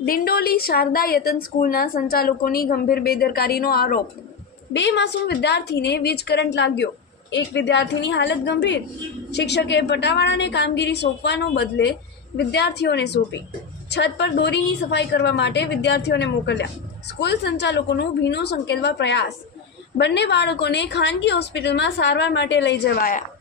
દિંડોલી શારદા યતન સ્કૂલના સંચાલકોની ગંભીર બેદરકારીનો આરોપ। 2 માસૂમ વિદ્યાર્થીને વીજ કરંટ લાગ્યો, એક વિદ્યાર્થીની હાલત ગંભીર। શિક્ષકે પટાવાળાને કામગીરી સોંપવાને બદલે વિદ્યાર્થીઓને સોંપી। છત પર દોરીની સફાઈ કરવા માટે વિદ્યાર્થીઓને મોકલ્યા। સ્કૂલ સંચાલકોનું ભીનું સંકેલવા પ્રયાસ। બંને બાળકોને ખાનગી હોસ્પિટલમાં સારવાર માટે લઈ જવાયા।